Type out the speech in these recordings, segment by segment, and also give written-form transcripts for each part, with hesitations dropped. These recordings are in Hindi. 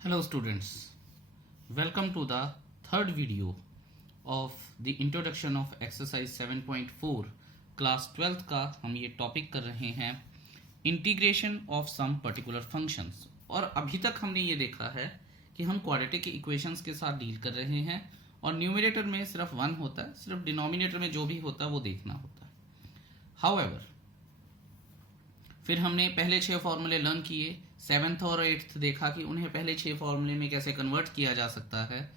Hello students, welcome to the third video of the introduction of exercise 7.4 class 12th का हम ये टॉपिक कर रहे हैं integration of some particular functions. और अभी तक हमने ये देखा है कि हम क्वाड्रेटिक इक्वेशंस के साथ डील कर रहे हैं और न्यूमरेटर में सिर्फ 1 होता है, सिर्फ डिनोमिनेटर में जो भी होता है वो देखना होता है। हाउएवर फिर हमने पहले 6 फॉर्मूले लर्न किए, 7th और 8th देखा कि उन्हें पहले 6 फॉर्मूले में कैसे कन्वर्ट किया जा सकता है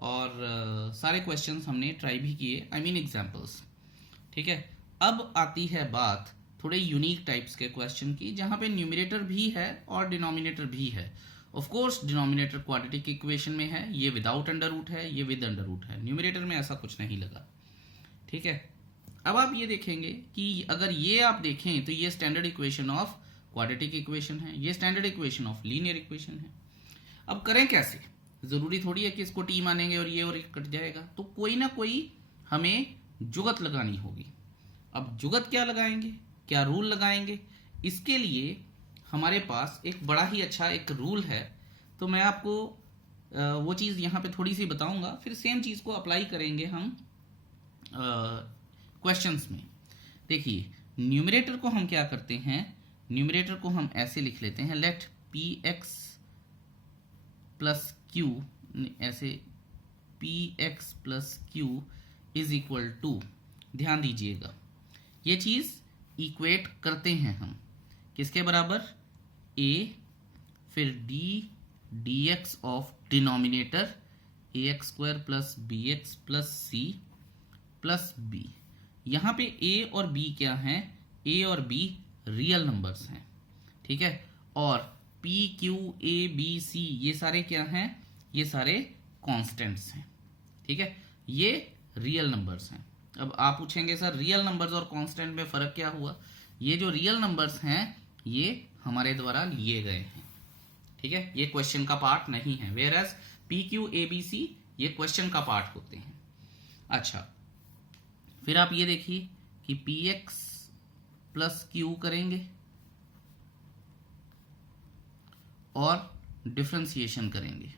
और सारे क्वेश्चंस हमने ट्राई भी किए, आई मीन एग्जांपल्स। ठीक है, अब आती है बात थोड़े यूनिक टाइप्स के क्वेश्चन की जहां पे न्यूमरेटर भी है और डिनोमिनेटर भी है। Of course denominator quadratic equation में है, ये विदाउट अंडर रूट है, ये विद अंडर रूट है, न्यूमरेटर में ऐसा कुछ नहीं लगा। ठीक है, अब आप ये देखेंगे कि अगर ये आप देखें तो ये standard equation of quadratic equation है, ये standard equation of linear equation है। अब करें कैसे? जरूरी थोड़ी है कि इसको टी मानेंगे और ये कट जाएगा, तो कोई ना कोई हमें जुगत लगानी होगी। अब जुगत क्या लगाएंगे, क्या रूल लगाएंगे? इसके लिए हमारे पास एक बड़ा ही अच्छा एक रूल है, तो मैं आपको वो चीज़ यहाँ पे थोड़ी सी बताऊंगा, फिर सेम चीज़ को अप्लाई करेंगे हम क्वेश्चंस में। देखिए, न्यूमरेटर को हम क्या करते हैं, न्यूमरेटर को हम ऐसे लिख लेते हैं, let p x plus q, ऐसे p x plus q is equal to, ध्यान दीजिएगा ये चीज इक्वेट करते हैं हम किसके बराबर, ए फिर D D X of denominator A X square plus B X plus C plus B. यहां पे ए और बी क्या हैं, ए और बी रियल नंबर्स हैं। ठीक है, और P Q A B C ये सारे क्या हैं, ये सारे कांस्टेंट्स हैं। ठीक है, ये रियल नंबर्स हैं। अब आप पूछेंगे सर रियल नंबर्स और कांस्टेंट में फर्क क्या हुआ? ये जो रियल नंबर्स हैं ये हमारे द्वारा लिए गए हैं। ठीक है, ये क्वेश्चन का पार्ट नहीं है, whereas P Q A B C ये क्वेश्चन का पार्ट होते हैं। अच्छा, फिर आप ये देखिए कि पी एक्स प्लस क्यू करेंगे और डिफ्रेंसिएशन करेंगे।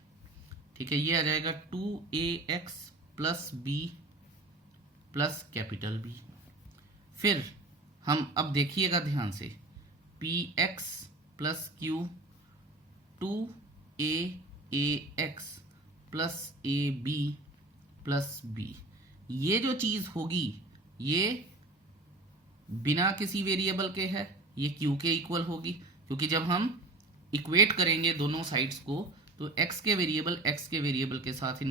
ठीक है, ये आ जाएगा 2ax plus B plus capital B. फिर हम अब देखिएगा ध्यान से, P x plus Q 2ax plus A B plus B. ये जो चीज होगी ये बिना किसी वेरिएबल के है, ये क्यू के इक्वल होगी, क्योंकि जब हम इक्वेट करेंगे दोनों साइड्स को तो x के वेरिएबल के साथ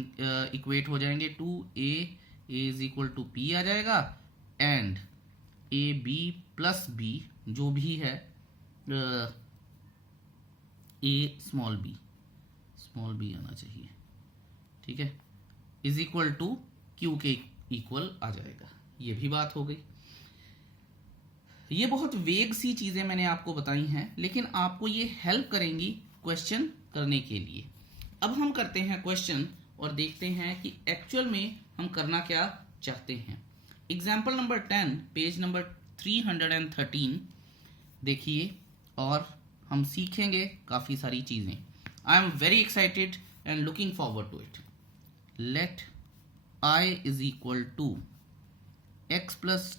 इक्वेट हो जाएंगे। 2a is equal to p आ जाएगा and A B plus B जो भी है ए स्मॉल बी आना चाहिए। ठीक है, इज इक्वल टू क्यू के इक्वल आ जाएगा। ये भी बात हो गई। ये बहुत वेग सी चीजें मैंने आपको बताई हैं, लेकिन आपको ये हेल्प करेंगी क्वेश्चन करने के लिए। अब हम करते हैं क्वेश्चन और देखते हैं कि एक्चुअल में हम करना क्या चाहते हैं। एग्जाम्पल नंबर 10 पेज नंबर 313 देखिए और हम सीखेंगे काफी सारी चीजें। I am very excited and looking forward to it. Let I is equal to X plus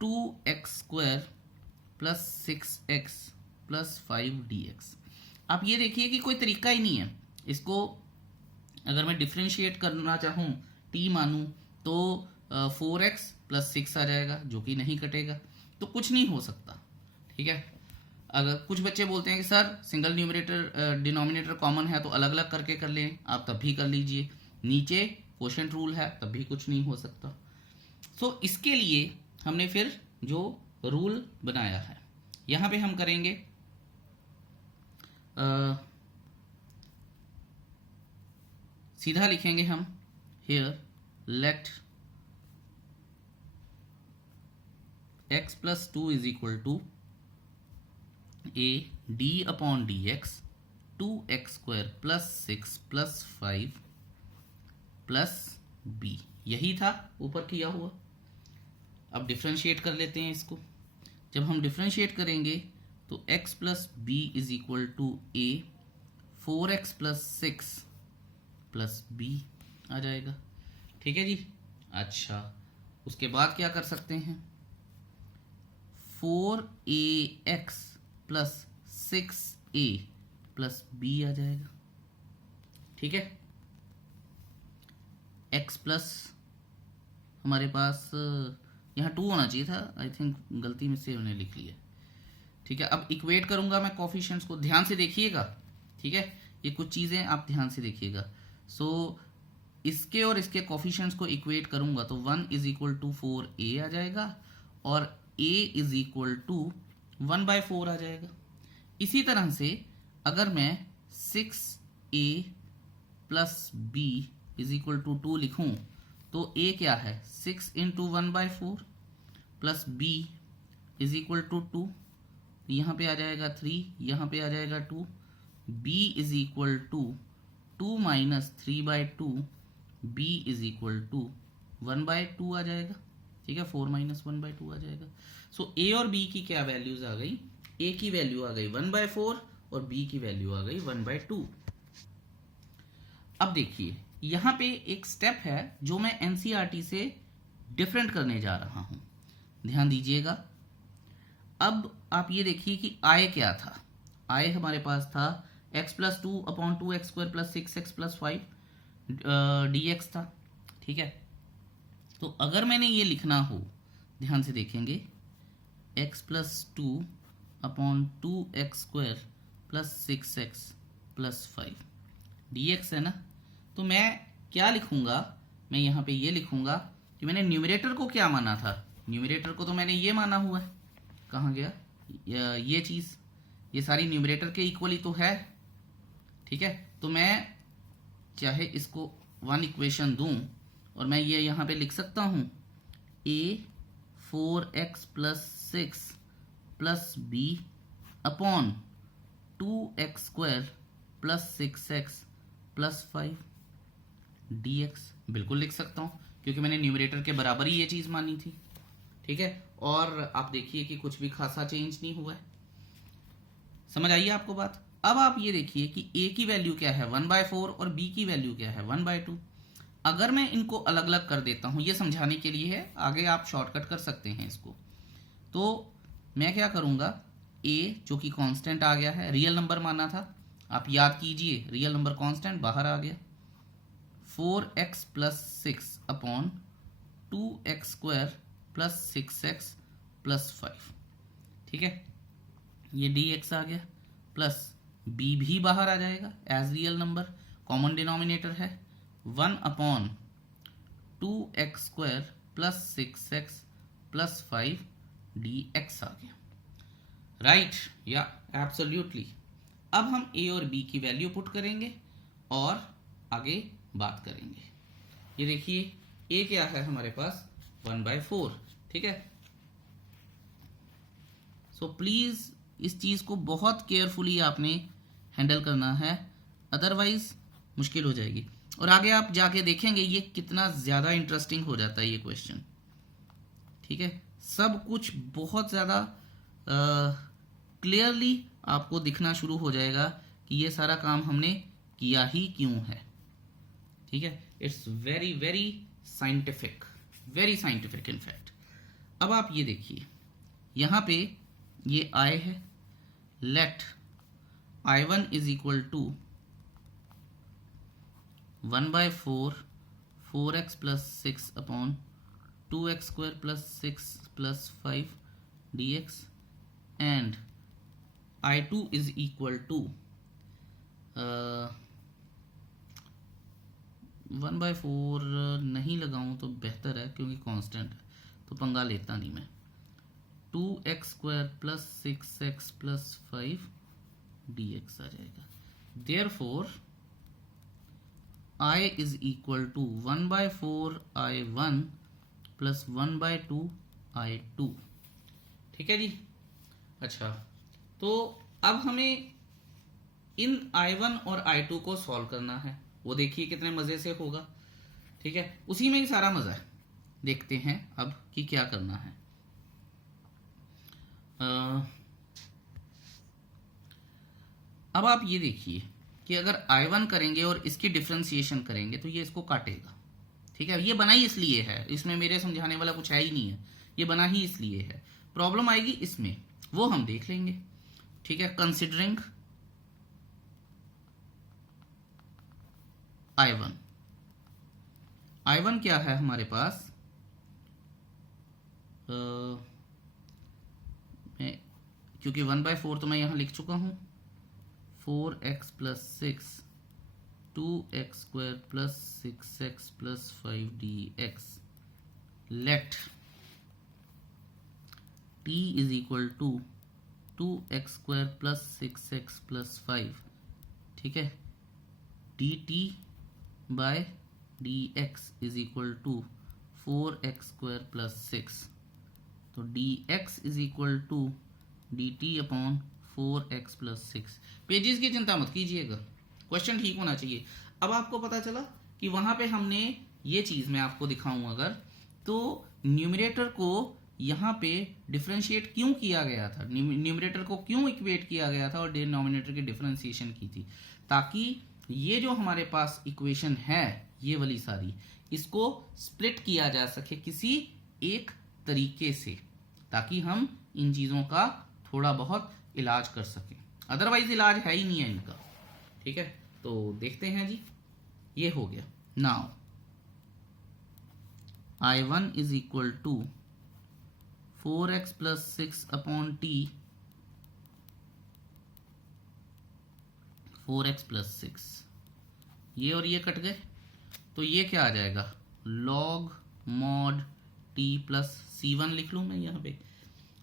2x square plus 6x plus 5dx। आप ये देखिए कि कोई तरीका ही नहीं है इसको, अगर मैं डिफ्रेंशिएट करना चाहूँ t मानूं तो 4x प्लस 6 आ जाएगा जो कि नहीं कटेगा, तो कुछ नहीं हो सकता। ठीक है, अगर कुछ बच्चे बोलते हैं कि sir single numerator denominator common है तो अलग अलग करके कर लें, आप तब भी कर लीजिए, नीचे क्वोशिएंट रूल है तब भी कुछ नहीं हो सकता। सो इसके लिए हमने फिर जो रूल बनाया है यहां पे हम करेंगे सीधा लिखेंगे हम here let x plus 2 is equal to A D upon D X 2x square plus 6 plus 5 plus b। यही था ऊपर किया हुआ। अब डिफ्रेंशिएट कर लेते हैं इसको। जब हम डिफ्रेंशिएट करेंगे तो x plus b is equal to a, 4x plus 6 plus b आ जाएगा। ठीक है जी। अच्छा, उसके बाद क्या कर सकते हैं, 4ax plus 6a plus b आ जाएगा। ठीक है, x प्लस हमारे पास यहाँ 2 होना चाहिए था, आई थिंक गलती में से हमने लिख लिया। ठीक है, अब इक्वेट करूंगा मैं कोफिशिएंट्स को, ध्यान से देखिएगा। ठीक है, ये कुछ चीज़ें आप ध्यान से देखिएगा। सो इसके और इसके कोफिशिएंट्स को इक्वेट करूंगा तो 1 इज इक्वल टू 4a आ जाएगा और a इज इक्वल टू 1/4 आ जाएगा। इसी तरह से अगर मैं 6a प्लस b इज इक्वल टू 2 लिखूं तो a क्या है, 6 into 1/4 plus b is equal to 2, यहाँ पे आ जाएगा 3, यहाँ पे आ जाएगा 2, b is equal to 2 minus 3/2, b is equal to 1/2 आ जाएगा। ठीक है, 4 माइनस 1/2 आ जाएगा। सो a और b की क्या वैल्यूज आ गई, a की वैल्यू आ गई 1/4 और b की वैल्यू आ गई 1/2। अब देखिए यहाँ पे एक स्टेप है जो मैं एनसीईआरटी से डिफरेंट करने जा रहा हूं, ध्यान दीजिएगा। अब आप ये देखिए कि i क्या था, i हमारे पास था x plus 2/2x² plus 6x plus 5 dx था। ठीक है, तो अगर मैंने ये लिखना हो, ध्यान से देखेंगे, x plus 2/2x² plus 6x plus 5 dx है ना, तो मैं क्या लिखूंगा, मैं यहाँ पे ये लिखूंगा कि मैंने न्यूमरेटर को क्या माना था, न्यूमरेटर को तो मैंने ये माना हुआ है, कहाँ गया ये चीज़, ये सारी न्यूमरेटर के इक्वल ही तो है। ठीक है, तो मैं चाहे इसको 1 इक्वेशन दूं और मैं ये यहाँ पे लिख सकता हूँ a 4x plus 6 plus b upon 2x² plus 6x plus 5 dx, बिल्कुल लिख सकता हूँ क्योंकि मैंने न्यूमरेटर के बराबर ही ये चीज़ मानी थी। ठीक है, और आप देखिए कि कुछ भी खासा चेंज नहीं हुआ है। समझ आइए आपको बात। अब आप ये देखिए कि a की वैल्यू क्या है 1/4 और b की वैल्यू क्या है 1/2। अगर मैं इनको अलग अलग कर देता हूं, ये समझाने के लिए है, आगे आप शॉर्टकट कर सकते हैं इसको। तो मैं क्या करूंगा, a जो कि कांस्टेंट आ गया है, रियल नंबर माना था, आप याद कीजिए, रियल नंबर कांस्टेंट बाहर आ गया, 4x plus 6 upon 2x² plus 6x plus 5। ठीक है, ये dx आ गया, प्लस b भी बाहर आ जाएगा as real number, common denominator है, 1 upon 2x² plus 6x plus 5 dx आ गया। राइट या एब्सोल्युटली। अब हम a और b की वैल्यू पुट करेंगे और आगे बात करेंगे। ये देखिए a क्या है हमारे पास 1/4। ठीक है, सो प्लीज इस चीज को बहुत केयरफुली आपने हैंडल करना है, अदरवाइज मुश्किल हो जाएगी। और आगे आप जाके देखेंगे ये कितना ज्यादा इंटरेस्टिंग हो जाता है ये क्वेश्चन। ठीक है, सब कुछ बहुत ज्यादा क्लियरली आपको दिखना शुरू हो जाएगा कि ये सारा काम हमने किया ही क्यों है। ठीक है, it's very very scientific, very scientific in fact. अब आप ये देखिए, यहां पे ये i है, let i1 is equal to 1/4 4x plus 6 upon 2x² plus 6 plus 5 dx and i2 is equal to 1/4 नहीं लगाऊं तो बेहतर है क्योंकि कांस्टेंट है, तो पंगा लेता नहीं मैं, 2x² plus 6x plus 5 dx आ जाएगा। Therefore i is equal to 1/4 i1 plus 1/2 i2। ठीक है जी। अच्छा, तो अब हमें इन i1 और i2 को सॉल्व करना है, वो देखिए कितने मजे से होगा। ठीक है, उसी में ही सारा मजा है। देखते हैं अब कि क्या करना है। अब आप ये देखिए कि अगर I1 करेंगे और इसकी डिफ्रेंसिएशन करेंगे तो ये इसको काटेगा, ठीक है। ये बना ही इसलिए है, इसमें मेरे समझाने वाला कुछ है ही नहीं है, ये बना ही इसलिए है। प्रॉब्लम आएगी इसमें, वो हम देख लेंगे, ठीक है। कंसिडरिंग I1 क्या है हमारे पास, क्योंकि 1/4 तो मैं यहां लिख चुका हूं, 4x + 6 2x² + 6x + 5dx let t = 2x² + 6x + 5, ठीक है। dt by dx = 4x² + 6, तो dx = dt/4x + 6। पेजेस की चिंता मत कीजिएगा, क्वेश्चन ठीक होना चाहिए। अब आपको पता चला कि वहां पे हमने ये चीज मैं आपको दिखाऊं अगर, तो न्यूमरेटर को यहाँ पे डिफरेंशिएट क्यों किया गया था, न्यूमरेटर को क्यों इक्वेट किया गया था और डिनोमिनेटर की डिफरेंशिएशन की थी, ताकि ये जो हमारे पास इक्वेशन है ये वाली सारी, इसको स्प्लिट किया जा सके किसी एक तरीके से, ताकि हम इन चीजों का थोड़ा बहुत इलाज कर सकें। अदरवाइज इलाज है ही नहीं है इनका, ठीक है। तो देखते हैं जी, ये हो गया। Now I1 = 4x + 6/t, 4x + 6, ये और ये कट गए, तो ये क्या आ जाएगा, log mod t + c1 लिख लूं मैं यहाँ पे।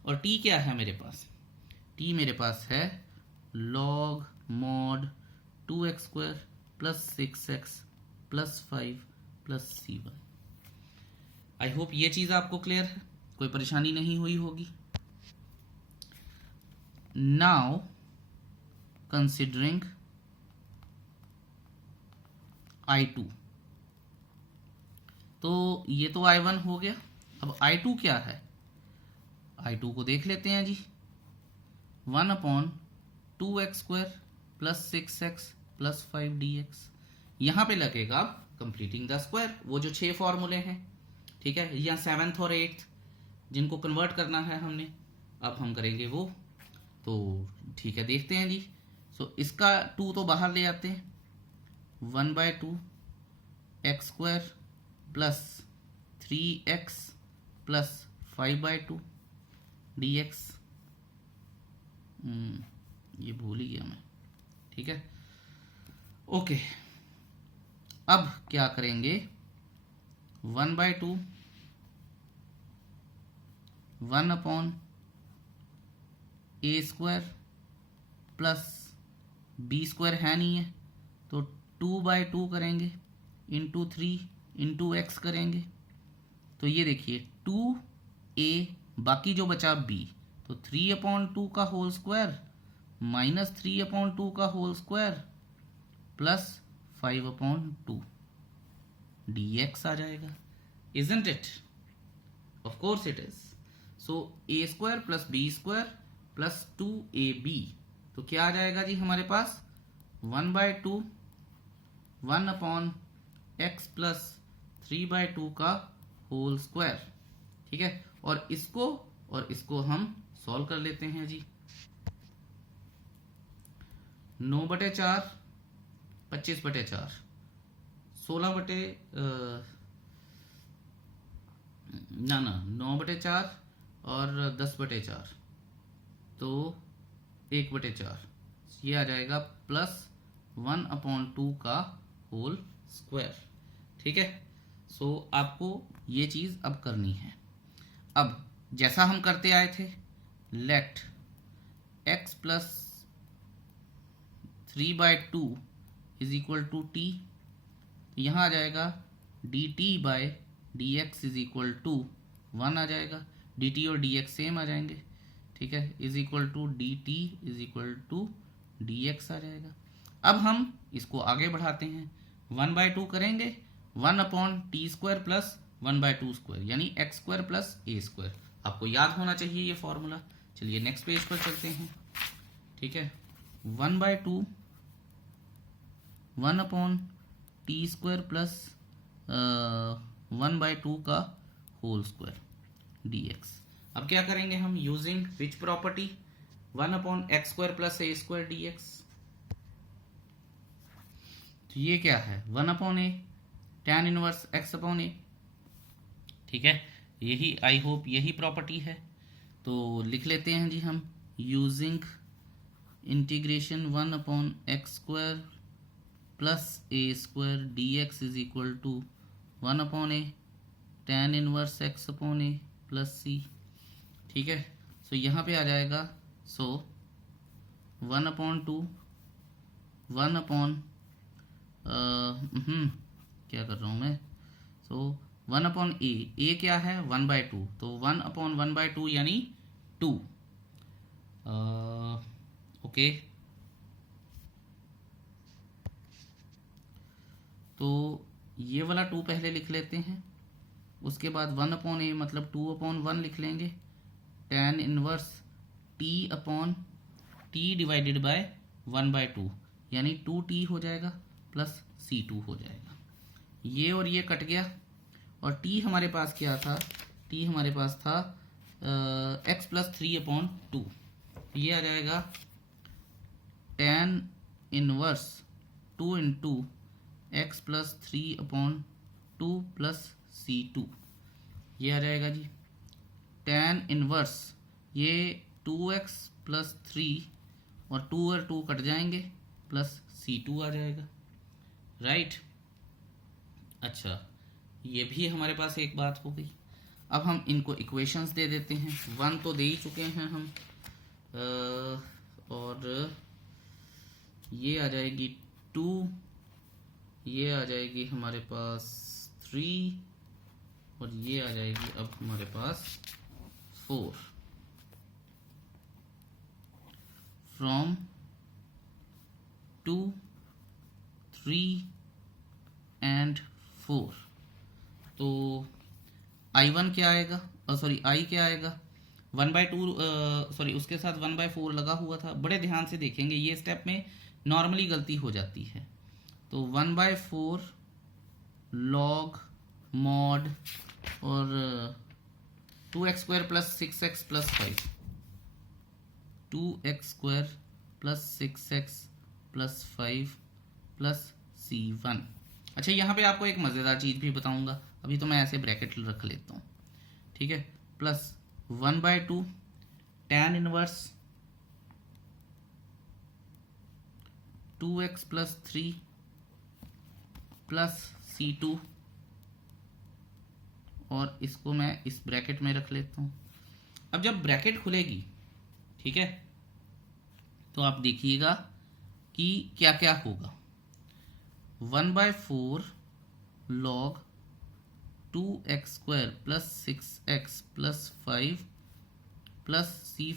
और t क्या है मेरे पास, t मेरे पास है log mod 2x² + 6x + 5 + c1। I hope ये चीज आपको क्लियर है, कोई परेशानी नहीं हुई होगी। नाउ कंसिडरिंग I2, तो ये तो I1 हो गया। अब I2 क्या है, I2 को देख लेते हैं जी, 1/2x² + 6x + 5dx। यहां पे लगेगा कंप्लीटिंग द स्क्वायर, वो जो 6 फॉर्मूले हैं, ठीक है, या 7th और 8th जिनको कन्वर्ट करना है हमने, अब हम करेंगे वो, तो ठीक है देखते हैं जी। सो इसका 2 तो बाहर ले आते हैं, 1/2 x² + 3x + 5/2 dx। ये भूल ही गया मैं, ठीक है। ओके, अब क्या करेंगे, 1/2 1/a² + b² है नहीं है, तो 2/2 करेंगे, इंटू 3 इंटू x करेंगे, तो ये देखिए 2a, बाकी जो बचा b, तो 3/2 का होल स्क्वायर माइनस 3/2 का होल स्क्वायर प्लस 5/2 dx आ जाएगा, isn't it? Of course it is. So a² + b² + 2ab, तो क्या आ जाएगा जी हमारे पास, 1/2 1/x + 3/2 का होल स्क्वायर, ठीक है। और इसको हम सॉल्व कर लेते हैं जी। 9/4 25/4 9/4 और 10/4, तो 1/4, ये आ जाएगा प्लस 1/2 का होल स्क्वायर, ठीक है। सो आपको ये चीज अब करनी है। अब जैसा हम करते आए थे, लेट x + 3/2 = t, यहां आ जाएगा dt by dx = 1 आ जाएगा, dt और dx सेम आ जाएंगे, ठीक है, dt dx आ जाएगा। अब हम इसको आगे बढ़ाते हैं, 1/2 करेंगे 1/t² + 1/2² यानी x² + a²। आपको याद होना चाहिए ये फॉर्मूला। चलिए नेक्स्ट पेज पर चलते हैं, ठीक है। 1/2 1/t² प्लस 1/2 का होल स्क्वायर dx। अब क्या करेंगे हम, using which property, 1/x² plus a² dx। तो ये क्या है, 1/a tan इनवर्स x/a। ठीक है, यही आई होप यही प्रॉपर्टी है। तो लिख लेते हैं जी हम, using integration 1/x² plus a² dx is equal to 1/a tan inverse x/a plus c। ठीक है, सो यहाँ पे आ जाएगा, सो 1/2 क्या कर रहा हूँ मैं, सो 1/a क्या है, 1/2, तो 1/1/2 यानी 2। ओके, तो ये वाला 2 पहले लिख लेते हैं, उसके बाद 1/a मतलब 2/1 लिख लेंगे, tan inverse t divided by 1/2 यानी 2t हो जाएगा प्लस c2 हो जाएगा। ये और ये कट गया, और t हमारे पास क्या था, t हमारे पास था x प्लस 3/2। ये आ जाएगा tan inverse 2 into x plus 3/2 plus c2। ये आ जाएगा जी tan इनवर्स, ये 2x प्लस 3 और 2 और 2 कट जाएंगे, प्लस c2 आ जाएगा, राइट। अच्छा, ये भी हमारे पास एक बात हो गई। अब हम इनको इक्वेशंस दे देते हैं, 1 तो दे ही चुके हैं हम, और ये आ जाएगी 2, ये आ जाएगी हमारे पास 3, और ये आ जाएगी अब हमारे पास 4। फ्रॉम 2, 3 एंड 4, तो I1 क्या आएगा, सॉरी I क्या आएगा, 1/2, सॉरी उसके साथ 1/4 लगा हुआ था। बड़े ध्यान से देखेंगे, ये स्टेप में नॉर्मली गलती हो जाती है। तो 1/4 log mod और 2x² plus 6x plus 5, 2x² plus 6x plus 5 plus c1। अच्छा, यहाँ पे आपको एक मज़ेदार चीज़ भी बताऊंगा, अभी तो मैं ऐसे ब्रैकेट रख लेता हूँ, ठीक है, plus 1/2 tan inverse 2x plus 3 plus c2, और इसको मैं इस ब्रैकेट में रख लेता हूँ। अब जब ब्रैकेट खुलेगी, ठीक है, तो आप देखिएगा कि क्या क्या होगा, 1/4 log 2x² plus 6x plus 5 plus c।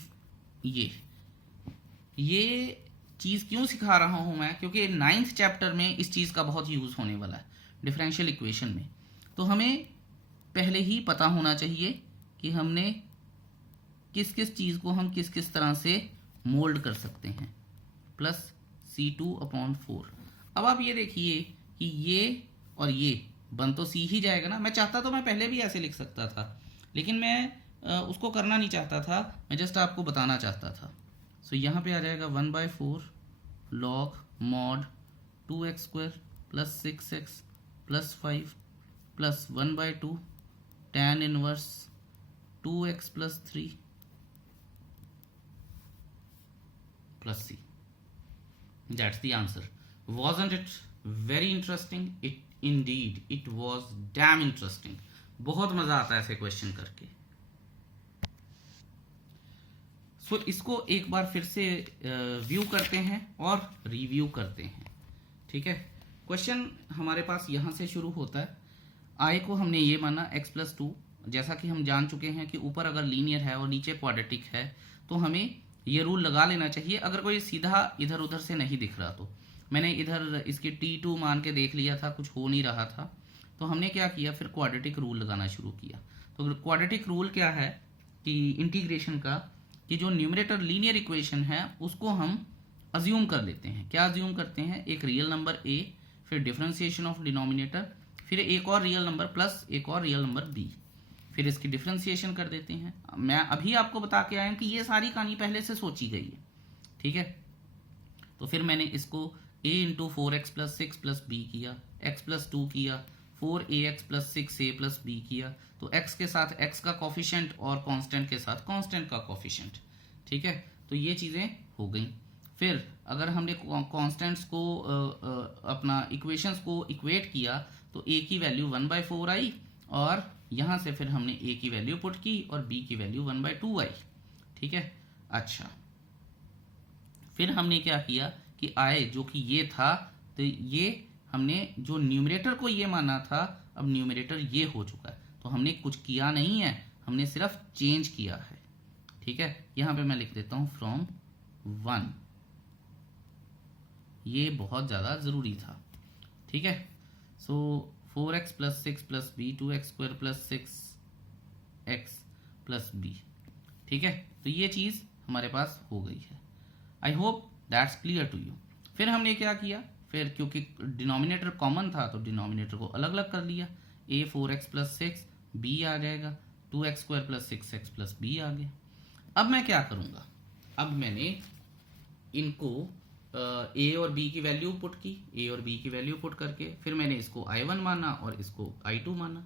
ये चीज़ क्यों सिखा रहा हूँ मैं, क्योंकि 9th चैप्टर में इस चीज़ का बहुत यूज़ होने वाला है डिफरेंशियल इक्वेशन में। तो हमें पहले ही पता होना चाहिए कि हमने किस किस चीज़ को हम किस किस तरह से मोल्ड कर सकते हैं, प्लस c2/4। अब आप ये देखिए कि ये और ये बन तो c ही जाएगा ना। मैं चाहता तो मैं पहले भी ऐसे लिख सकता था, लेकिन मैं उसको करना नहीं चाहता था, मैं जस्ट आपको बताना चाहता था। सो यहाँ पे आ जाएगा 1/4 log mod 2x² plus 6x plus 5 plus 1/2 tan inverse 2x plus 3 plus c। That's the answer. Wasn't it very interesting? It was damn interesting. बहुत मजा आता है ऐसे क्वेश्चन करके। सो इसको एक बार फिर से व्यू करते हैं और रिव्यू करते हैं, ठीक है। क्वेश्चन हमारे पास यहाँ से शुरू होता है। आई को हमने ये माना x प्लस 2, जैसा कि हम जान चुके हैं कि ऊपर अगर लीनियर है और नीचे क्वाड्रेटिक है तो हमें ये रूल लगा लेना चाहिए, अगर कोई सीधा इधर उधर से नहीं दिख रहा तो। मैंने इधर इसकी t2 मान के देख लिया था, कुछ हो नहीं रहा था, तो हमने क्या किया, फिर क्वाड्रेटिक रूल लगाना शुरू किया। तो क्वाड्रेटिक रूल क्या है कि इंटीग्रेशन का, कि जो न्यूमरेटर लीनियर इक्वेशन है उसको हम अज्यूम कर लेते हैं। क्या अज्यूम करते हैं? एक रियल नंबर a, फिर डिफरेंशिएशन ऑफ डिनोमिनेटर, फिर एक और रियल नंबर प्लस एक और रियल नंबर b, फिर इसकी डिफरेंशिएशन कर देते हैं। मैं अभी आपको बता के आया हूं कि ये सारी कहानी पहले से सोची गई है, ठीक है। तो फिर मैंने इसको a into 4x plus 6 plus b किया, x प्लस 2 किया, 4ax plus 6a plus b किया। तो x के साथ x का कॉफिशेंट और कांस्टेंट के साथ कांस्टेंट का कॉफिशेंट, ठीक है। तो ये चीज़ें हो गई। फिर अगर हमने कांस्टेंट्स को अपना इक्वेशंस को इक्वेट किया तो a की वैल्यू 1/4 आई, और यहाँ से फिर हमने a की वैल्यू पुट की और b की वैल्यू 1/2 आई, ठीक है। अच्छा, फिर हमने क्या किया कि i जो कि ये था, तो ये हमने जो न्यूमरेटर को ये माना था, अब न्यूमरेटर ये हो चुका है, तो हमने कुछ किया नहीं है, हमने सिर्फ चेंज किया है, ठीक है। यहां पे मैं लिख देता हूं फ्रॉम 1, ये बहुत ज़्यादा ज़रूरी था, ठीक है। So 4x plus 6 plus b, 2x square plus 6x plus b, ठीक है। तो ये चीज़ हमारे पास हो गई है। I hope that's clear to you. फिर हमने क्या किया, फिर क्योंकि डिनोमिनेटर कॉमन था तो डिनोमिनेटर को अलग अलग कर लिया। a 4x प्लस 6, b आ जाएगा, 2x square plus 6x plus b आ गया। अब मैं क्या करूँगा, अब मैंने इनको a और b की वैल्यू पुट की, a और b की वैल्यू पुट करके फिर मैंने इसको i1 माना और इसको i2 माना।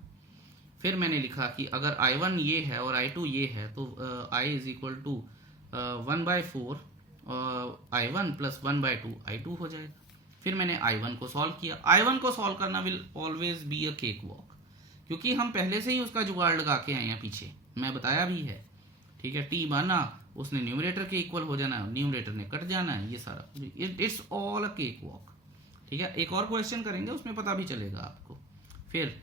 फिर मैंने लिखा कि अगर i1 ये है और i2 ये है तो i is equal to 1/4 i1 plus 1/2 i2 हो जाएगा। फिर मैंने i1 को सॉल्व किया। i1 को सॉल्व करना will always be a cake walk, क्योंकि हम पहले से ही उसका जुगाड़ लगा के आए हैं, पीछे मैं बताया भी है, ठीक है। t माना, उसने न्यूमरेटर के इक्वल हो जाना है, न्यूमरेटर ने कट जाना है, ये सारा it's all a cake walk, ठीक है। एक और क्वेश्चन करेंगे उसमें पता भी चलेगा आपको। फिर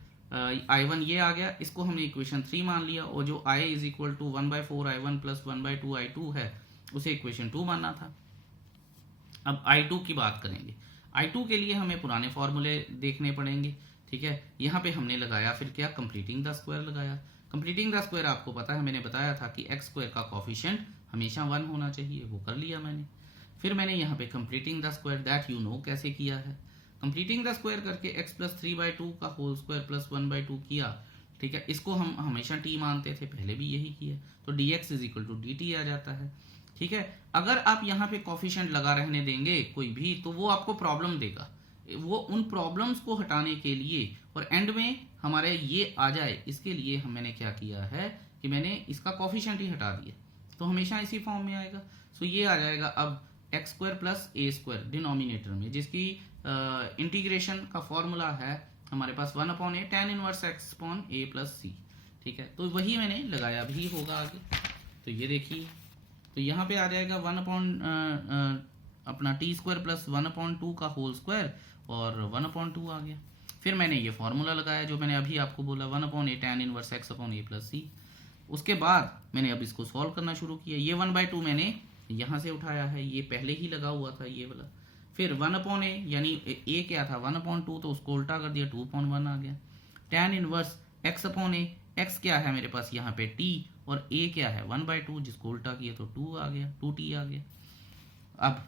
i1 ये आ गया, इसको हमने इक्वेशन 3 मान लिया, और जो i is equal to 1/4 i1 plus 1/2 i2 है उसे इक्वेशन 2 मानना था। अब i2 की बात करेंगे। i2 के लिए हमें पुराने फॉर्मूले देखने पड़ेंगे, ठीक है। यहाँ पे हमने लगाया फिर क्या, कंप्लीटिंग द स्क्वायर लगाया। कंप्लीटिंग द स्क्वायर आपको पता है, मैंने बताया था कि x स्क्वायर का कॉफिशिएंट हमेशा 1 होना चाहिए, वो कर लिया मैंने। फिर मैंने यहाँ पे completing the square, that you know कैसे किया है। कंप्लीटिंग द स्क्वायर करके x प्लस 3/2 का होल स्क्वायर प्लस 1/2 किया, ठीक है। इसको हम हमेशा t मानते थे, पहले भी यही किया, तो dx is equal to dt आ जाता है, ठीक है। अगर आप यहाँ पे कॉफिशिएंट लगा रहने देंगे कोई भी, तो वो आपको प्रॉब्लम देगा। वो उन प्रॉब्लम्स को हटाने के लिए और एंड में हमारे ये आ जाए, इसके लिए मैंने क्या किया है कि मैंने इसका कॉफिशिएंट ही हटा दिया, तो हमेशा इसी फॉर्म में आएगा। सो ये आ जाएगा अब एक्स स्क्वायर प्लस ए स्क्वायर डिनोमिनेटर में, जिसकी इंटीग्रेशन का फॉर्मूला है हमारे पास 1/a tan inverse x upon a plus c, ठीक है। तो वही मैंने लगाया भी होगा आगे। तो ये देखिए, तो यहाँ पे आ जाएगा 1 अपना टी स्क्वायर प्लस 1/2 का होल स्क्वायर और 1/2 आ गया। फिर मैंने ये फॉर्मूला लगाया जो मैंने अभी आपको बोला, 1/a tan inverse x upon a plus c। उसके बाद मैंने अब इसको सॉल्व करना शुरू किया। ये 1/2 मैंने यहाँ से उठाया है, ये पहले ही लगा हुआ था ये वाला। फिर 1/a यानी a क्या था 1/2, तो उसको उल्टा कर दिया, 2/1 आ गया। tan inverse x upon a, x क्या है मेरे पास यहाँ पे t, और a क्या है 1/2, जिसको उल्टा किया तो 2 आ गया, 2t आ गया। अब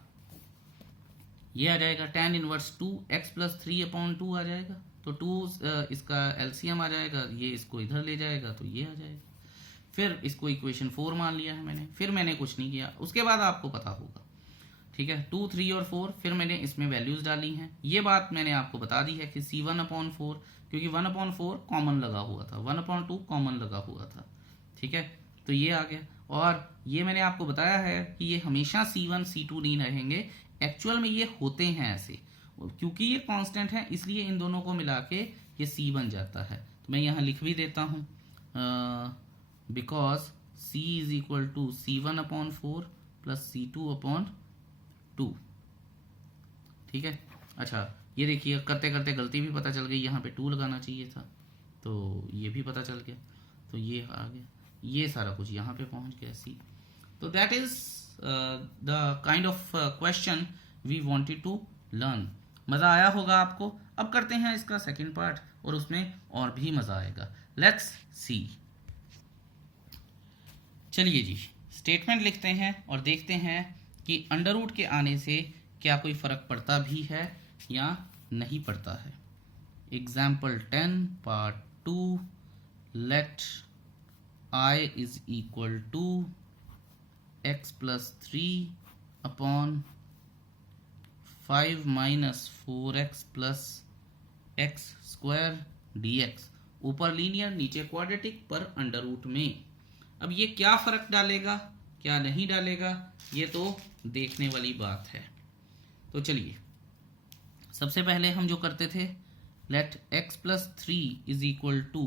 ये आ जाएगा tan इनवर्स 2x प्लस 3/2 आ जाएगा, तो 2 इसका एलसीएम आ जाएगा, ये इसको इधर ले जाएगा तो ये आ जाएगा। फिर इसको इक्वेशन 4 मान लिया है मैंने, फिर मैंने कुछ नहीं किया। उसके बाद आपको पता होगा, ठीक है, 2, 3 और 4, फिर मैंने इसमें वैल्यूज डाली हैं। ये बात मैंने आपको बता दी है कि c1/4, क्योंकि 1/4 कॉमन लगा हुआ था, 1/2 कॉमन लगा हुआ था, ठीक है। तो ये आ गया, और ये मैंने आपको बताया है कि ये हमेशा c1 c2 नहीं रहेंगे, एक्चुअल में ये होते हैं ऐसे, क्योंकि ये कांस्टेंट है इसलिए इन दोनों को मिला के ये c बन जाता है। तो मैं यहाँ लिख भी देता हूँ, because c is equal to c1/4 plus c2/2, ठीक है। अच्छा, ये देखिए करते करते गलती भी पता चल गई, यहाँ पे 2 लगाना चाहिए था, तो ये भी पता चल गया, तो ये आ गया, ये सारा कुछ यहाँ पे पहुँच गया c। तो that is the kind of question we wanted to learn. मज़ा आया होगा आपको। अब करते हैं इसका सेकंड पार्ट, और उसमें और भी मज़ा आएगा। Let's see. चलिए जी, स्टेटमेंट लिखते हैं और देखते हैं कि अंडर रूट के आने से क्या कोई फर्क पड़ता भी है या नहीं पड़ता है। Example 10 part 2, let I is equal to x plus 3 upon 5 minus 4x plus x square dx। ऊपर लीनियर, नीचे क्वाड्रेटिक, पर अंडर रूट में। अब ये क्या फर्क डालेगा, क्या नहीं डालेगा, ये तो देखने वाली बात है। तो चलिए सबसे पहले हम जो करते थे, let x plus 3 is equal to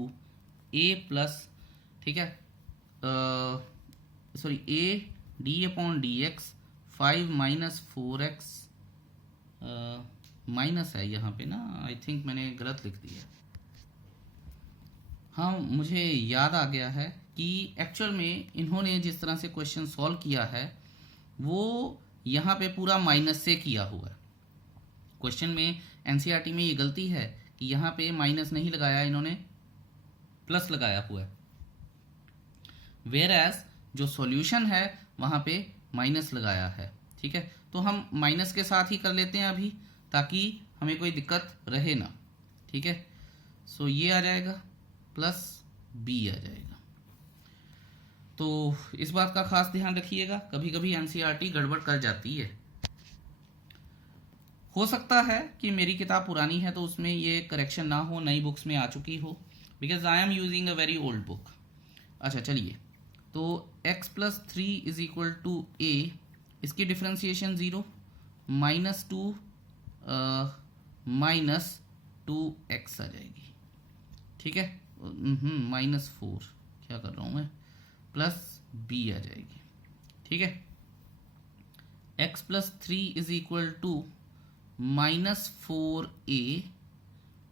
a plus, ठीक है, sorry a d upon D x 5 minus 4x, minus है यहाँ पे ना, आई थिंक मैंने गलत लिख दिया। हाँ, मुझे याद आ गया है कि एक्चुअल में इन्होंने जिस तरह से क्वेश्चन सॉल्व किया है वो यहाँ पे पूरा माइनस से किया हुआ है। क्वेश्चन में एनसीईआरटी में ये गलती है कि यहाँ पे माइनस नहीं लगाया, इन्होंने प्लस लगाया हुआ है, वेयर एज जो सॉल्यूशन है वहाँ पे माइनस लगाया है। ठीक है, तो हम माइनस के साथ ही कर लेते हैं अभी, ताकि हमें कोई दिक्कत रहे ना। ठीक है, सो ये आ जाएगा प्लस बी आ जाएगा। तो इस बात का खास ध्यान रखिएगा, कभी कभी एनसीईआरटी गड़बड़ कर जाती है। हो सकता है कि मेरी किताब पुरानी है तो उसमें ये करेक्शन ना हो, नई बुक्स में आ चुकी हो, because I am using a very old book. अच्छा चलिए, तो x plus 3 is equal to a, इसकी डिफ्रेंसिएशन 0, माइनस 2 माइनस 2x आ जाएगी। ठीक है, माइनस 4, क्या कर रहा हूँ मैं, प्लस b आ जाएगी। ठीक है, x plus 3 is equal to minus 4a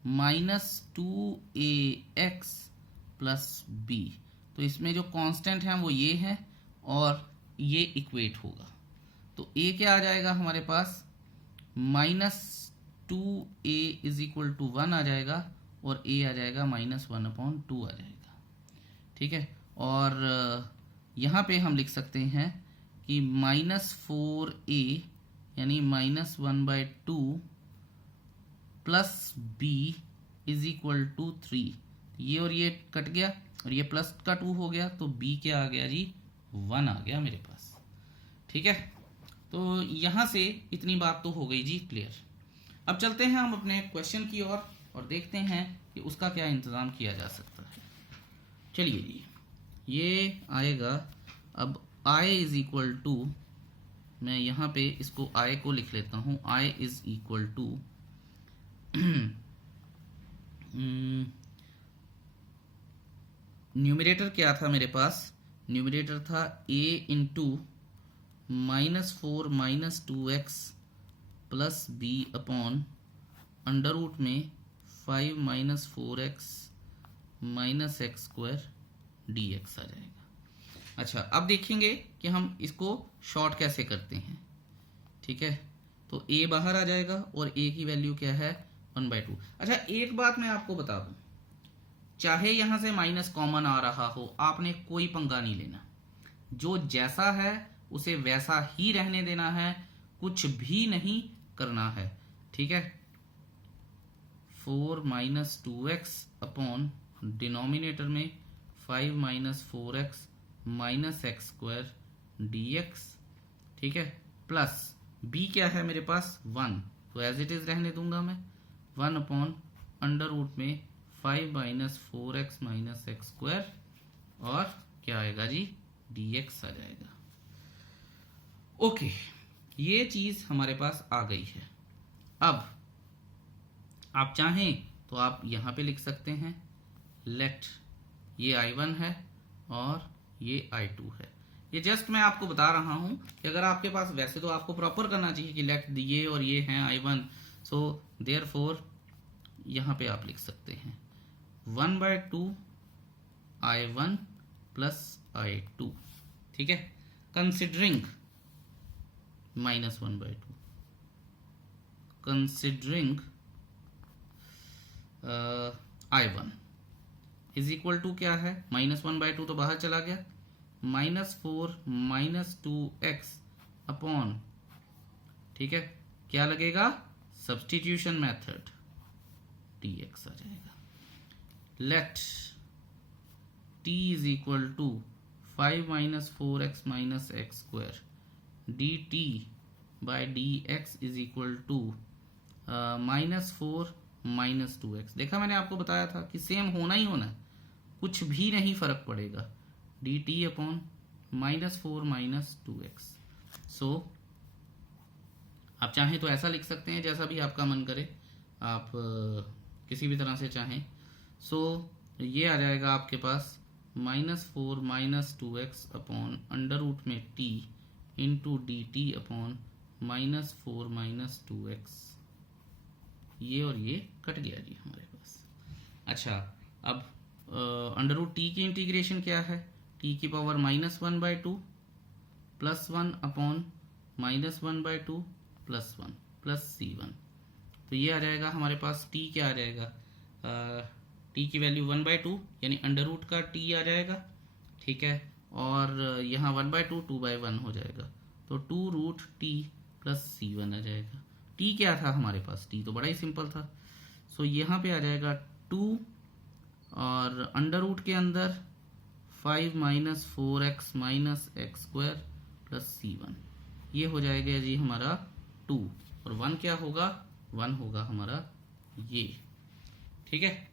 minus 2ax plus b। तो इसमें जो कांस्टेंट है वो ये है और ये इक्वेट होगा, तो a क्या आ जाएगा हमारे पास, minus 2a is equal to 1 आ जाएगा और a आ जाएगा माइनस 1/2 आ जाएगा। ठीक है, और यहाँ पे हम लिख सकते हैं कि माइनस 4a यानी minus 1/2 plus b is equal to 3। ये और ये कट गया और ये प्लस का 2 हो गया, तो b क्या आ गया जी, 1 आ गया मेरे पास। ठीक है, तो यहाँ से इतनी बात तो हो गई जी क्लियर। अब चलते हैं हम अपने क्वेश्चन की ओर और देखते हैं कि उसका क्या इंतज़ाम किया जा सकता है। चलिए जी, ये आएगा, अब i इज इक्वल टू, मैं यहाँ पे इसको i को लिख लेता हूँ, i is equal to numerator क्या था मेरे पास, न्यूमरेटर था a into minus 4 minus 2x plus b upon under root में 5 minus 4x minus x square dx आ जाएगा। अच्छा, अब देखेंगे कि हम इसको शॉर्ट कैसे करते हैं। ठीक है, तो a बाहर आ जाएगा और a की वैल्यू क्या है, 1/2। अच्छा, एक बात मैं आपको बता दूं, चाहे यहां से माइनस कॉमन आ रहा हो, आपने कोई पंगा नहीं लेना, जो जैसा है उसे वैसा ही रहने देना है, कुछ भी नहीं करना है। ठीक है, 4 माइनस 2x अपॉन डिनोमिनेटर में 5 minus 4x minus x square dx। ठीक है, प्लस b क्या है मेरे पास, 1, तो एज इट इज रहने दूंगा मैं, 1 अपॉन अंडर रूट में 5 minus 4x minus x square, और क्या आएगा जी, dx आ जाएगा। ओके, ये चीज हमारे पास आ गई है। अब आप चाहें तो आप यहां पे लिख सकते हैं, लेट ये I1 है और ये I2 है। ये जस्ट मैं आपको बता रहा हूं कि अगर आपके पास, वैसे तो आपको प्रॉपर करना चाहिए कि लेट ये और ये हैं I1, सो देयरफॉर यहां पे आप लिख सकते हैं 1/2 I1 प्लस I2। ठीक है, considering minus 1/2, considering I1 is equal to क्या है, माइनस 1/2 तो बाहर चला गया, माइनस 4 माइनस 2x अपॉन, ठीक है, क्या लगेगा, सब्स्टिट्यूशन मेथड, dx आ जाएगा। Let t is equal to 5 minus 4x minus x square dt by dx is equal to -4 minus 2x। देखा, मैंने आपको बताया था कि सेम होना ही होना है, कुछ भी नहीं फर्क पड़ेगा, dt अपॉन -4 माइनस 2x। सो आप चाहें तो ऐसा लिख सकते हैं, जैसा भी आपका मन करे, आप किसी भी तरह से चाहें। सो ये आ जाएगा आपके पास -4 minus 2x upon under root में t into d t upon -4 minus 2x। ये और ये कट गया जी हमारे पास। अच्छा, अब अंडर रूट टी की इंटीग्रेशन क्या है, t की power -1/2 plus 1 upon -1/2 plus 1 plus c1। तो ये आ जाएगा हमारे पास, t क्या आ जाएगा, t की वैल्यू 1/2 यानी अंडर रूट का t आ जाएगा, ठीक है, और यहाँ 1/2 2/1 हो जाएगा, तो 2 रूट t प्लस c1 आ जाएगा। t क्या था हमारे पास, t तो बड़ा ही सिंपल था। सो यहाँ पे आ जाएगा 2 और अंडर रूट के अंदर 5 minus 4x minus x square plus c1, ये हो जाएगा जी हमारा 2, और 1 क्या होगा, 1 होगा हमारा ये, ठीक है।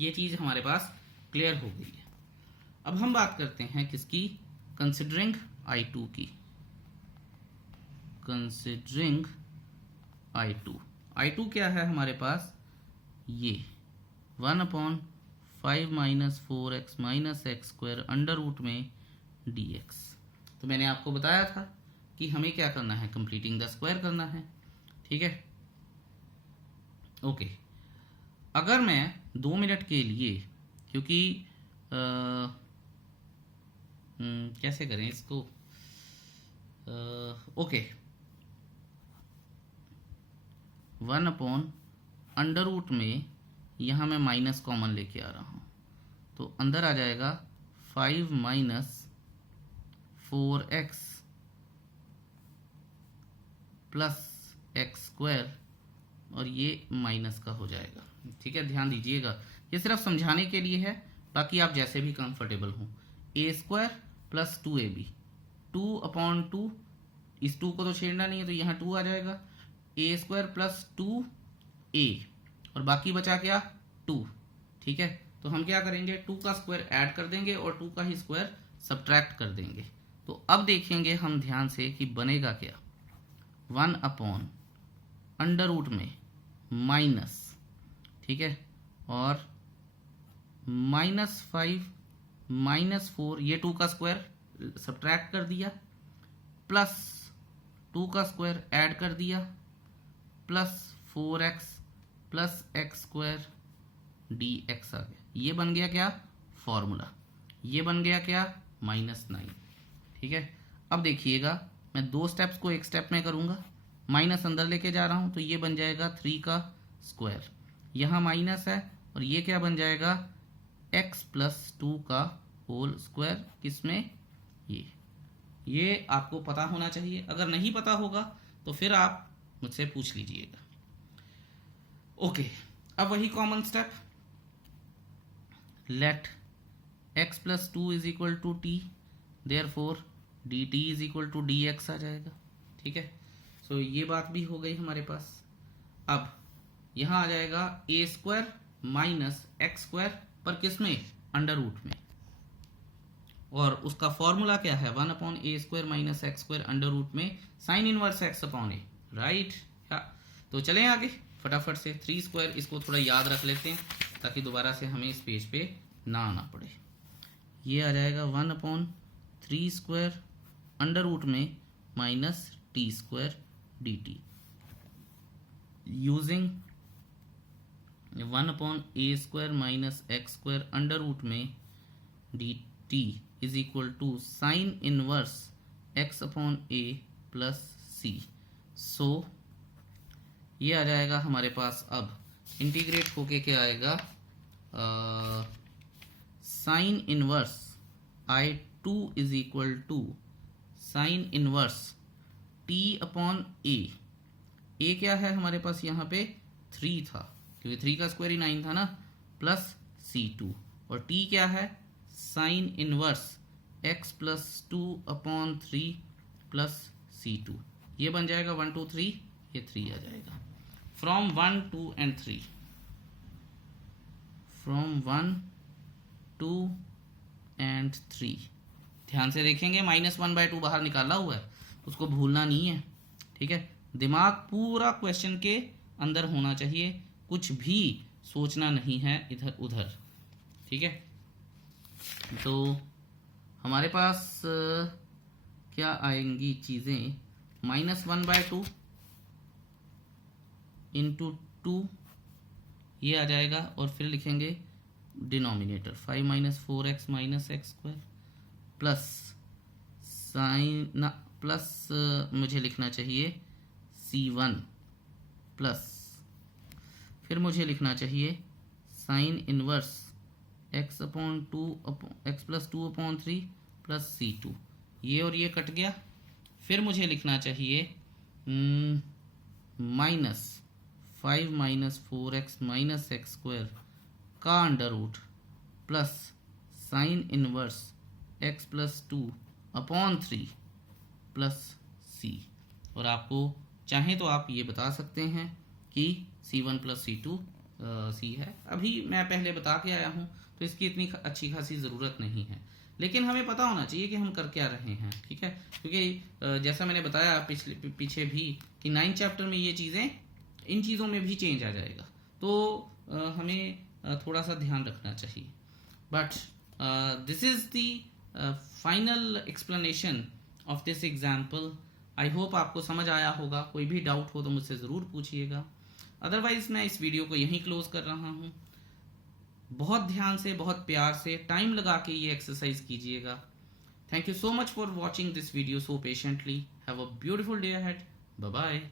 ये चीज हमारे पास क्लियर हो गई है। अब हम बात करते हैं किसकी, कंसिडरिंग I2 की, कंसिडरिंग I2 क्या है हमारे पास, ये 1/5 minus 4x minus x square under root में dx। तो मैंने आपको बताया था कि हमें क्या करना है, कंप्लीटिंग द स्क्वायर करना है, ठीक है। ओके, अगर मैं 2 मिनट के लिए, क्योंकि कैसे करें इसको, ओके, 1 अंडर रूट में यहाँ मैं माइनस कॉमन लेके आ रहा हूँ, तो अंदर आ जाएगा 5 minus 4x plus x square, और ये माइनस का हो जाएगा, ठीक है। ध्यान दीजिएगा, ये सिर्फ समझाने के लिए है, बाकी आप जैसे भी कंफर्टेबल हो। a स्क्वायर प्लस 2ab, 2/2, इस 2 को तो छेड़ना नहीं है, तो यहाँ 2 आ जाएगा, a स्क्वायर प्लस 2a, और बाकी बचा क्या, 2, ठीक है। तो हम क्या करेंगे, 2 का स्क्वायर ऐड कर देंगे और 2 का ही स्क्वायर सब्ट्रैक्ट कर देंगे। तो अब देखेंगे हम ध्यान से कि बनेगा क्या, 1 अंडर रूट में माइनस, ठीक है, और -5 -4, ये 2 का स्क्वायर सब्ट्रैक्ट कर दिया, प्लस 2 का स्क्वायर ऐड कर दिया, plus 4x plus x square dx आ गया। ये बन गया क्या, फॉर्मूला, ये बन गया क्या, -9, ठीक है। अब देखिएगा, मैं 2 स्टेप्स को एक स्टेप में करूंगा, माइनस अंदर लेके जा रहा हूं, तो ये बन जाएगा 3 का स्क्वायर, यहाँ माइनस है, और ये क्या बन जाएगा, x प्लस 2 का होल स्क्वायर, किसमें, ये आपको पता होना चाहिए। अगर नहीं पता होगा तो फिर आप मुझसे पूछ लीजिएगा। ओके, अब वही common step, let x plus 2 is equal to t, therefore dt is equal to dx आ जाएगा, ठीक है। सो ये बात भी हो गई हमारे पास। अब यहाँ आ जाएगा a square minus x square, पर किसमें, अंडर रूट में, और उसका फॉर्मूला क्या है, 1/a square minus x square under root में sine inverse x upon a, right. तो चलें आगे फटाफट से, 3 स्क्वायर, इसको थोड़ा याद रख लेते हैं ताकि दोबारा से हमें इस पेज पे ना आना पड़े। ये आ जाएगा 1/3 स्क्वायर अंडर रूट में minus t square dt, using 1/a square minus x square under root में dt is equal to sine inverse x upon a plus c। So ये आ जाएगा हमारे पास, अब इंटीग्रेट होके क्या आएगा, sine inverse I2 is equal to sine inverse t upon a। a क्या है हमारे पास यहाँ पे 3 था, क्योंकि 3 का स्क्वायर ही 9 था ना, प्लस c2। और t क्या है sign inverse x plus 2 upon 3 plus c2। ये बन जाएगा 1 2 3, ये 3 आ जाएगा। From 1 2 and 3, from 1 2 and 3। ध्यान से देखेंगे, -1/2 बाहर निकाला हुआ है, उसको भूलना नहीं है, ठीक है। दिमाग पूरा क्वेश्चन के अंदर होना चाहिए, कुछ भी सोचना नहीं है इधर उधर, ठीक है। तो हमारे पास क्या आएंगी चीज़ें, -1/2 इंटू 2 ये आ जाएगा, और फिर लिखेंगे denominator 5 - 4x - x² plus sign plus मुझे लिखना चाहिए c1 प्लस, फिर मुझे लिखना चाहिए sign inverse x plus 2 upon 3 plus c2। ये और ये कट गया। फिर मुझे लिखना चाहिए -5 - 4x - x² का under root plus sine inverse x plus 2 upon 3 plus c। और आपको चाहे तो आप ये बता सकते हैं कि c1 प्लस c2 c है। अभी मैं पहले बता के आया हूँ, तो इसकी इतनी अच्छी खासी ज़रूरत नहीं है, लेकिन हमें पता होना चाहिए कि हम कर क्या रहे हैं, ठीक है। क्योंकि जैसा मैंने बताया पीछे भी कि 9 चैप्टर में ये चीज़ें, इन चीज़ों में भी चेंज आ जाएगा, तो हमें थोड़ा सा ध्यान रखना चाहिए। But this is the final explanation of this example. I hope आपको समझ आया होगा। कोई भी डाउट हो तो मुझसे ज़रूर पूछिएगा, अदरवाइज़ मैं इस वीडियो को यहीं क्लोज कर रहा हूँ। बहुत ध्यान से, बहुत प्यार से, टाइम लगा के ये एक्सरसाइज कीजिएगा। Thank you so much for watching this video so patiently. Have a beautiful day ahead. Bye bye.